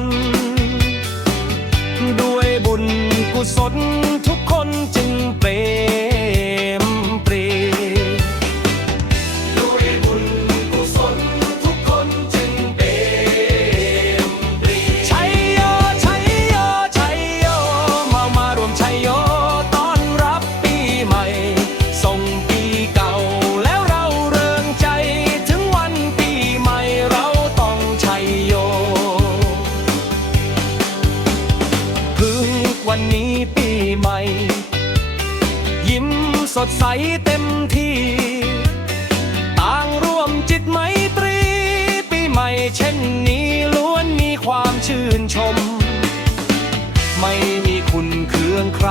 one. ใหม่ ยิ้มสดใสเต็มที่ ต่างร่วมจิตไมตรี ปีใหม่เช่นนี้ล้วนมีความชื่นชม ไม่มีคุณเคืองใคร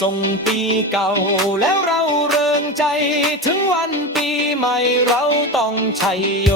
ส่งปีเก่าแล้วเราเริงใจ ถึงวันปีใหม่เราต้องชัยโย